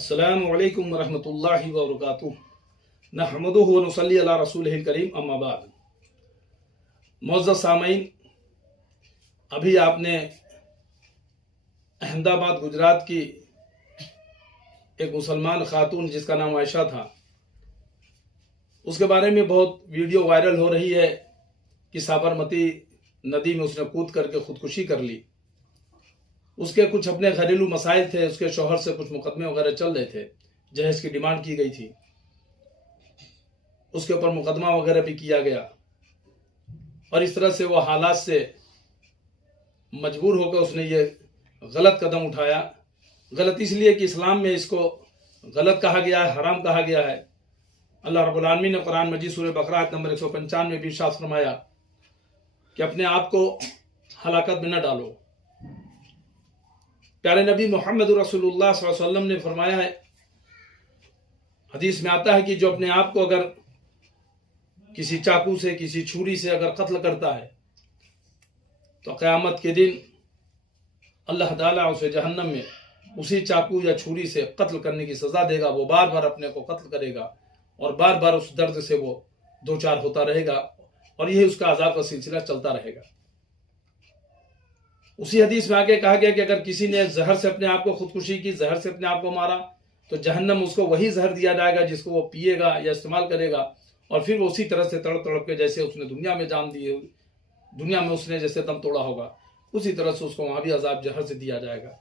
अस्सलामु अलैकुम वरहमतुल्लाहि वबरकातुहू नहमदुहु व नुसल्ली अला रसूलिहिल करीम अम्मा बाद। मुअज़्ज़ज़ सामईन, अभी आपने अहमदाबाद गुजरात की एक मुसलमान खातून जिसका नाम आयशा था, उसके बारे में बहुत वीडियो वायरल हो रही है कि साबरमती नदी में उसने कूद करके खुदकुशी कर ली। उसके कुछ अपने घरेलू मसाइल थे, उसके शौहर से कुछ मुकदमे वगैरह चल रहे थे, जहेज की डिमांड की गई थी, उसके ऊपर मुकदमा वगैरह भी किया गया और इस तरह से वो हालात से मजबूर होकर उसने ये गलत कदम उठाया। गलत इसलिए कि इस्लाम में इसको गलत कहा गया है, हराम कहा गया है। अल्लाह रब्बुल आलमीन ने कुरान मजीद सूरह बकरा आयत नंबर 195 में भी इरशाद फरमाया कि अपने आप को हलाकत में न डालो। प्यारे नबी मोहम्मद रसूलुल्लाह सल्लल्लाहु अलैहि वसल्लम ने फरमाया है, हदीस में आता है कि जो अपने आप को अगर किसी चाकू से, किसी छुरी से अगर कत्ल करता है तो क़यामत के दिन अल्लाह ताला उसे जहन्नम में उसी चाकू या छुरी से कत्ल करने की सजा देगा। वो बार बार अपने को कत्ल करेगा और बार बार उस दर्द से वो दो चार होता रहेगा और यही उसका अज़ाब का सिलसिला चलता रहेगा। उसी हदीस में आगे कहा गया कि अगर किसी ने जहर से अपने आप को खुदकुशी की, जहर से अपने आप को मारा, तो जहन्नम उसको वही जहर दिया जाएगा जिसको वो पिएगा या इस्तेमाल करेगा और फिर वो उसी तरह से तड़प तड़प के, जैसे उसने दुनिया में जान दी, दुनिया में उसने जैसे दम तोड़ा होगा, उसी तरह से उसको वहां भी अजाब जहर से दिया जाएगा।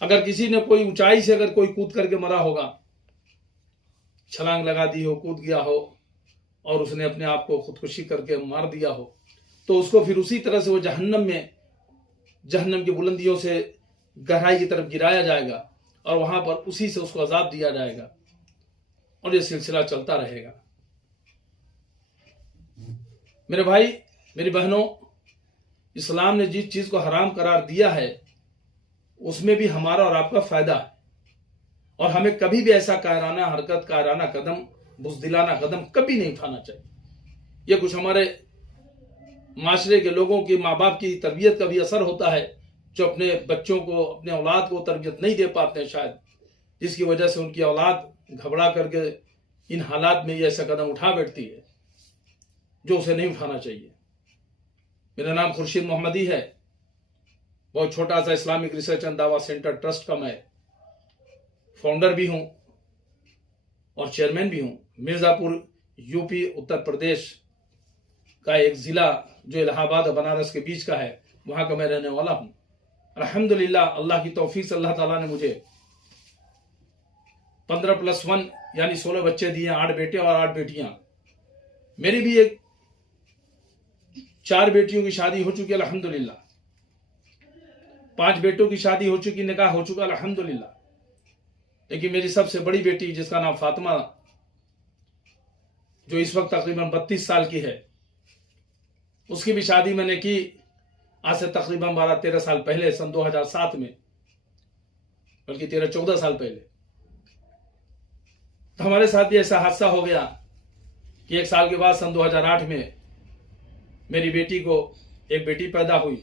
अगर किसी ने कोई ऊंचाई से अगर कोई कूद करके मरा होगा, छलांग लगा दी हो, कूद गया हो और उसने अपने आप को खुदकुशी करके मार दिया हो, तो उसको फिर उसी तरह से वो जहन्नम की बुलंदियों से गहराई की तरफ गिराया जाएगा और वहां पर उसी से उसको अजाब दिया जाएगा और ये सिलसिला चलता रहेगा। मेरे भाई, मेरी बहनों, इस्लाम ने जिस चीज को हराम करार दिया है उसमें भी हमारा और आपका फायदा है और हमें कभी भी ऐसा कायराना हरकत, कायराना कदम, बुज़दिलाना कदम कभी नहीं उठाना चाहिए। ये कुछ हमारे माशरे के लोगों की, माँ बाप की तरबियत का भी असर होता है, जो अपने बच्चों को, अपने औलाद को तरबियत नहीं दे पाते हैं शायद, जिसकी वजह से उनकी औलाद घबरा करके इन हालात में ये ऐसा कदम उठा बैठती है जो उसे नहीं उठाना चाहिए। मेरा नाम खुर्शीद मोहम्मदी है। बहुत छोटा सा इस्लामिक रिसर्च एंड दावा सेंटर ट्रस्ट का मैं फाउंडर भी हूं और चेयरमैन भी हूं। मिर्जापुर यूपी उत्तर प्रदेश का एक जिला जो इलाहाबाद और बनारस के बीच का है, वहां का मैं रहने वाला हूं। अल्हम्दुलिल्लाह, अल्लाह की तौफीक से अल्लाह ताला ने मुझे 15+1 यानी 16 बच्चे दिए, 8 बेटे और 8 बेटियां। मेरी भी एक 4 बेटियों की शादी हो चुकी है अल्हम्दुलिल्लाह, 5 बेटों की शादी हो चुकी, निकाह हो चुका अल्हम्दुलिल्लाह। लेकिन मेरी सबसे बड़ी बेटी जिसका नाम फातिमा, जो इस वक्त तकरीबन 32 साल की है, उसकी भी शादी मैंने की आज से तकरीबन 12-13 साल पहले, सन 2007 में, बल्कि 13-14 साल पहले। तो हमारे साथ भी ऐसा हादसा हो गया कि 1 साल के बाद सन 2008 में मेरी बेटी को एक बेटी पैदा हुई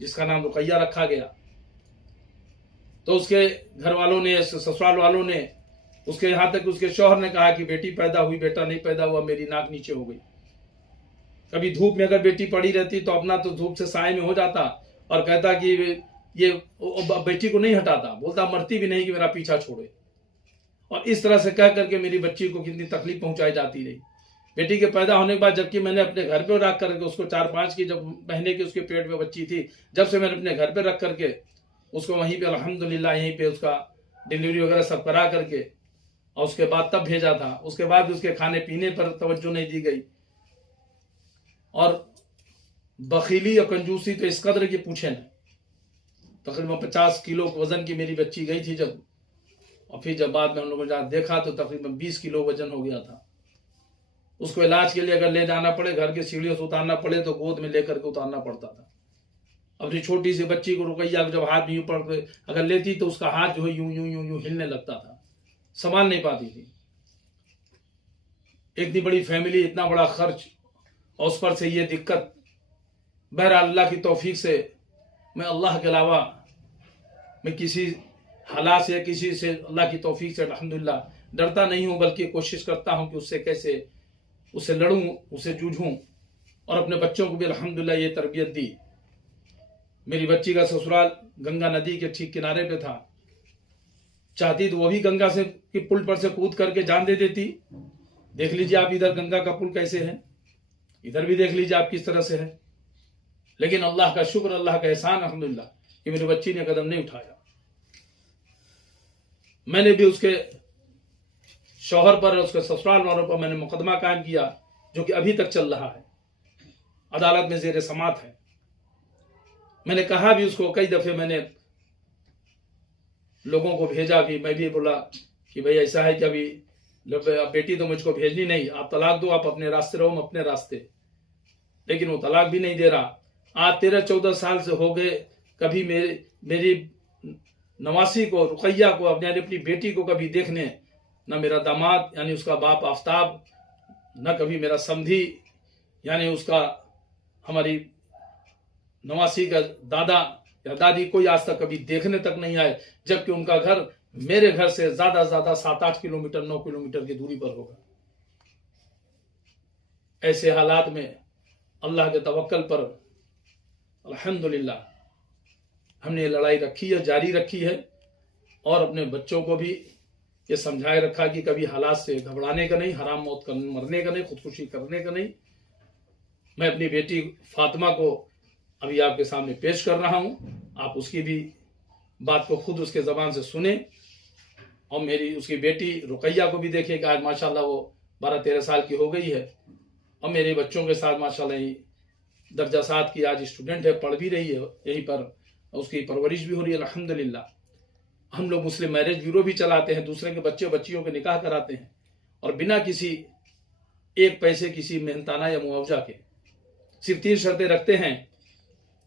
जिसका नाम रुकैया रखा गया। तो उसके घर वालों ने, ससुराल वालों ने, उसके यहां तक उसके शौहर ने कहा कि बेटी पैदा हुई, बेटा नहीं पैदा हुआ, मेरी नाक नीचे हो गई। कभी धूप में अगर बेटी पड़ी रहती तो अपना तो धूप से साए में हो जाता और कहता कि ये बेटी को नहीं हटाता, बोलता मरती भी नहीं कि मेरा पीछा छोड़े। और इस तरह से कह करके मेरी बच्ची को कितनी तकलीफ पहुंचाई जाती रही। बेटी के पैदा होने के बाद, जबकि मैंने अपने घर पे रख करके उसको 4-5 की जब महीने की उसके पेट में बच्ची थी, जब से मैंने अपने घर पे रख करके उसको वहीं पे अल्हम्दुलिल्लाह यहीं पे उसका डिलीवरी वगैरह सब करा करके और उसके बाद तब भेजा था। उसके बाद भी उसके खाने पीने पर तवज्जो नहीं दी गई और बखीली और कंजूसी तो इस कदर की पूछे न। तकरीबन 50 किलो वजन की मेरी बच्ची गई थी जब, और फिर जब बाद में हम लोगों ने देखा तो तकरीबन 20 किलो वजन हो गया था। उसको इलाज के लिए अगर ले जाना पड़े, घर की सीढ़ियों से उतारना पड़े, तो गोद में लेकर के उतारना पड़ता था। अपनी छोटी सी बच्ची को रुकैया जब हाथ में यूं पड़ के अगर लेती तो उसका हाथ जो है यूं यूं यूं यूं हिलने लगता था, संभाल नहीं पाती थी। इतनी बड़ी फैमिली, इतना बड़ा खर्च और उस पर से ये दिक्कत। बहरहाल अल्लाह की तौफीक से मैं अल्लाह के अलावा मैं किसी हालात से किसी से अल्लाह की तौफीक से अल्हम्दुलिल्लाह डरता नहीं हूँ, बल्कि कोशिश करता हूँ कि उससे कैसे उससे लड़ूं, उससे जूझूं, और अपने बच्चों को भी अल्हम्दुलिल्लाह ये तरबियत दी। मेरी बच्ची का ससुराल गंगा नदी के ठीक किनारे पे था। चाहती तो वो भी गंगा से कि पुल पर से कूद करके जान दे देती। देख लीजिए आप इधर गंगा का पुल कैसे है, इधर भी देख लीजिए आप किस तरह से है। लेकिन अल्लाह का शुक्र, अल्लाह का एहसान अल्हम्दुलिल्लाह कि मेरी बच्ची ने कदम नहीं उठाया। मैंने भी उसके शौहर पर, उसके ससुराल वालों पर मैंने मुकदमा कायम किया, जो कि अभी तक चल रहा है, अदालत में जेर समात है। मैंने कहा भी उसको, कई दफे मैंने लोगों को भेजा भी, मैं भी बोला कि भाई ऐसा है कि अभी बेटी तो मुझको भेजनी नहीं, आप तलाक दो, आप अपने रास्ते रहो, हम अपने रास्ते। लेकिन वो तलाक भी नहीं दे रहा। आज 13-14 साल से हो गए, कभी मेरी नवासी को, रुकैया को, अपनी बेटी को कभी देखने न मेरा दामाद यानी उसका बाप आफ्ताब, न कभी मेरा समधी यानी उसका हमारी नवासी का दादा या दादी, कोई आज तक कभी देखने तक नहीं आए, जबकि उनका घर मेरे घर से ज्यादा 7-8 किलोमीटर 9 किलोमीटर की दूरी पर होगा। ऐसे हालात में अल्लाह के तवक्कल पर अल्हम्दुलिल्लाह हमने ये लड़ाई रखी है, जारी रखी है, और अपने बच्चों को भी ये समझाए रखा कि कभी हालात से घबराने का नहीं, हराम मौत मरने का नहीं, खुदकुशी करने का नहीं। मैं अपनी बेटी फातिमा को अभी आपके सामने पेश कर रहा हूं, आप उसकी भी बात को खुद उसके जबान से सुने, और मेरी उसकी बेटी रुकैया को भी देखें कि आज माशाल्लाह वो 12-13 साल की हो गई है, और मेरे बच्चों के साथ माशाल्लाह दर्जा 7 की आज स्टूडेंट है, पढ़ भी रही है, यहीं पर उसकी परवरिश भी हो रही है अल्हम्दुलिल्लाह। हम लोग मुस्लिम मैरिज ब्यूरो भी चलाते हैं, दूसरे के बच्चे बच्चियों के निकाह कराते हैं, और बिना किसी एक पैसे किसी मेहनताना या मुआवजा के सिर्फ 3 शर्तें रखते हैं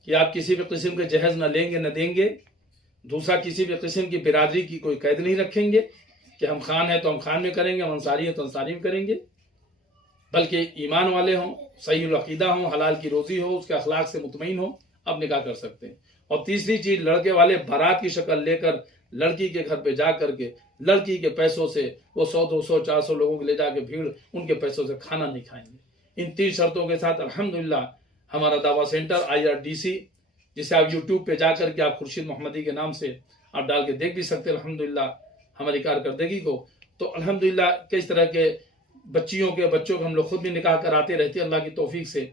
कि आप किसी भी किस्म के जहेज न लेंगे न देंगे। दूसरा, किसी भी किस्म की बिरादरी की कोई कैद नहीं रखेंगे कि हम खान हैं तो हम खान में करेंगे, हम अंसारी हैं तो अंसारी में करेंगे, बल्कि ईमान वाले हों, सही अकीदा हों, हलाल की रोजी हो, उसके अखलाक से मुतमईन हो, अब निकाह कर सकते हैं। और तीसरी चीज, लड़के वाले बारात की शक्ल लेकर लड़की के घर पे जा करके लड़की के पैसों से वो 100, 200, 400 लोगों को ले जाके भीड़ उनके पैसों से खाना नहीं खाएंगे। इन 3 शर्तों के साथ अल्हम्दुलिल्लाह हमारा दावा सेंटर IRDC, जिसे आप YouTube पे जाकर के आप खुर्शीद मोहम्मदी के नाम से आप डाल के देख भी सकते हैं अल्हम्दुलिल्लाह हमारी कारकर्दगी को। तो अल्हम्दुलिल्लाह किस तरह के बच्चों को हम लोग खुद भी निकाह कराते रहते हैं अल्लाह की तौफीक से।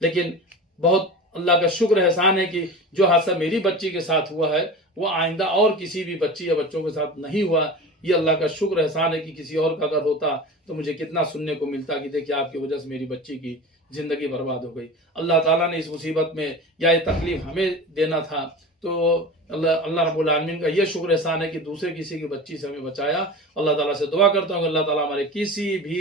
लेकिन बहुत अल्लाह का शुक्र एहसान है कि जो हादसा मेरी बच्ची के साथ हुआ है वो आइंदा और किसी भी बच्ची या बच्चों के साथ नहीं हुआ। ये अल्लाह का शुक्र एहसान है कि किसी और का अगर होता तो मुझे कितना सुनने को मिलता कि देखिए आपकी वजह से मेरी बच्ची की जिंदगी बर्बाद हो गई। अल्लाह ताला ने इस मुसीबत में या ये तकलीफ हमें देना था, तो अल्लाह रब्बुल आलमीन का ये शुक्र एहसान है कि दूसरे किसी की बच्ची से हमें बचाया। अल्लाह ताला से दुआ करता हूँ कि अल्लाह ताला हमारे किसी भी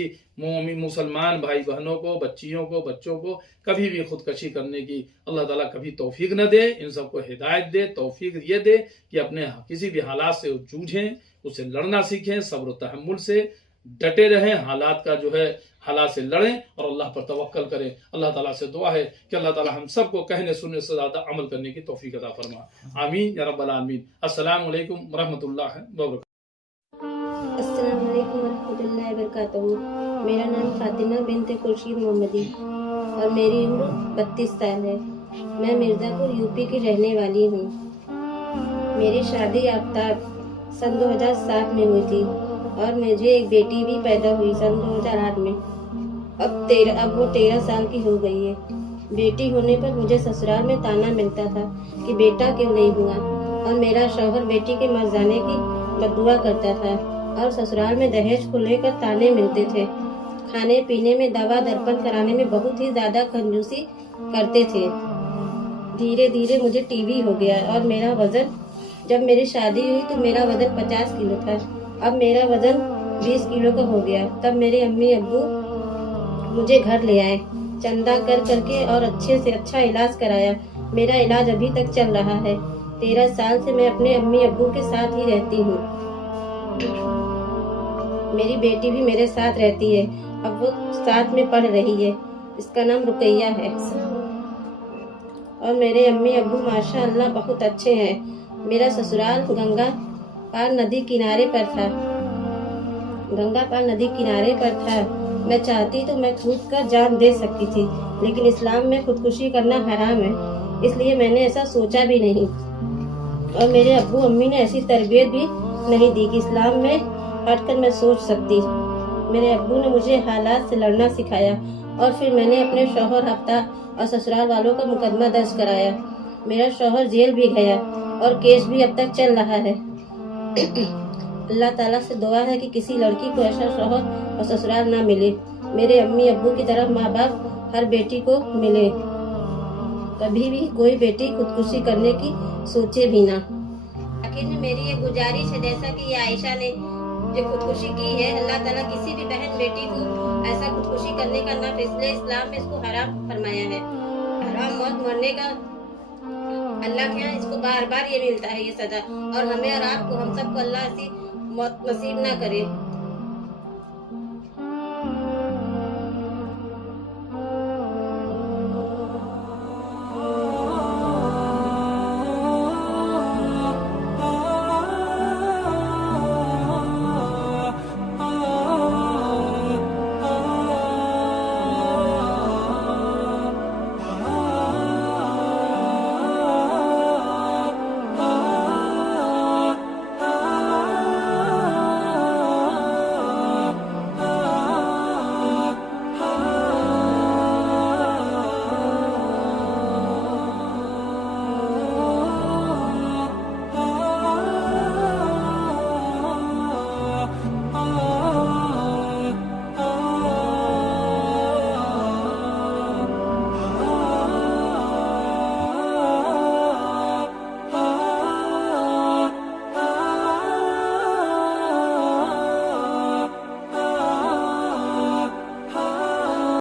मुसलमान भाई बहनों को, बच्चियों को, बच्चों को कभी भी खुदकशी करने की अल्लाह ताला कभी तौफीक न दे। इन सबको हिदायत दे, तौफीक ये दे कि अपने किसी भी हालात से जूझें, उससे लड़ना सीखें, सब्र तहम्मुल से डटे रहें, हालात का जो है हालात से लड़ें और अल्लाह पर तवक्कल करें। अल्लाह ताला से दुआ है कि अल्लाह ताला हम सबको कहने सुनने से ज्यादा अमल करने की तौफीक अता फरमा। आमीन या रब्बल आमीन। अस्सलामु अलैकुम व रहमतुल्लाहि व बरकातहू। अस्सलामु अलैकुम व रहमतुल्लाहि व बरकातहू। मेरा नाम फातिमा बिन्त खुर्शीद मोहम्मदी और मेरी उम्र 32 साल है। मैं मिर्ज़ापुर यूपी की रहने वाली हूँ। मेरी शादी आफ्ताब सन 2007 में हुई थी और मुझे एक बेटी भी पैदा हुई सन 2008 में। अब वो 13 साल की हो गई है। बेटी होने पर मुझे ससुराल में ताना मिलता था कि बेटा क्यों नहीं हुआ, और मेरा शौहर बेटी के मर जाने की बद्दुआ करता था, और ससुराल में दहेज को लेकर ताने मिलते थे। खाने पीने में, दवा दर्पण कराने में बहुत ही ज्यादा कंजूसी करते थे। धीरे धीरे मुझे टीबी हो गया और मेरा वजन, जब मेरी शादी हुई तो मेरा वजन 50 किलो था, अब मेरा वजन 20 किलो का हो गया। तब मेरे अम्मी अब्बू मुझे घर ले आए, चंदा कर करके और अच्छे से अच्छा इलाज कराया। मेरा इलाज अभी तक चल रहा है। 13 साल से मैं अपने अम्मी अब्बू के साथ ही रहती हूँ। मेरी बेटी भी मेरे साथ रहती है, अब वो साथ में पढ़ रही है। इसका नाम रुकैया है। और मेरे अम्मी अब्बू माशाअल्लाह बहुत अच्छे हैं। मेरा ससुराल गंगा पार नदी किनारे पर था। गंगा पार नदी किनारे पर था। मैं चाहती तो मैं कूद कर जान दे सकती थी, लेकिन इस्लाम में खुदकुशी करना हराम है, इसलिए मैंने ऐसा सोचा भी नहीं। और मेरे अब्बू अम्मी ने ऐसी तरबियत भी नहीं दी कि इस्लाम में हटकर मैं सोच सकती। मेरे अब्बू ने मुझे हालात से लड़ना सिखाया और फिर मैंने अपने शौहर हफ्ता और ससुराल वालों का मुकदमा दर्ज कराया। मेरा शौहर जेल भी गया और केस भी अब तक चल रहा है। अल्लाह ताला से दुआ है कि किसी लड़की को ऐसा शौहर और ससुराल ना मिले। मेरे अम्मी अब्बू की तरह माँ बाप हर बेटी को मिले। कभी भी कोई बेटी खुदकुशी करने की सोचे भी ना। आखिर में मेरी ये गुजारिश है, जैसा कि ये आयशा ने जो खुदकुशी की है, अल्लाह ताला किसी भी बहन बेटी को ऐसा खुदकुशी करने का ना, इसलिए इस्लाम में इसको हराम फरमाया है। हराम मौत मरने का अल्लाह के यहाँ इसको बार बार ये मिलता है ये सजा, और हमें और आपको हम सबको अल्लाह ऐसी मौत नसीब ना करे।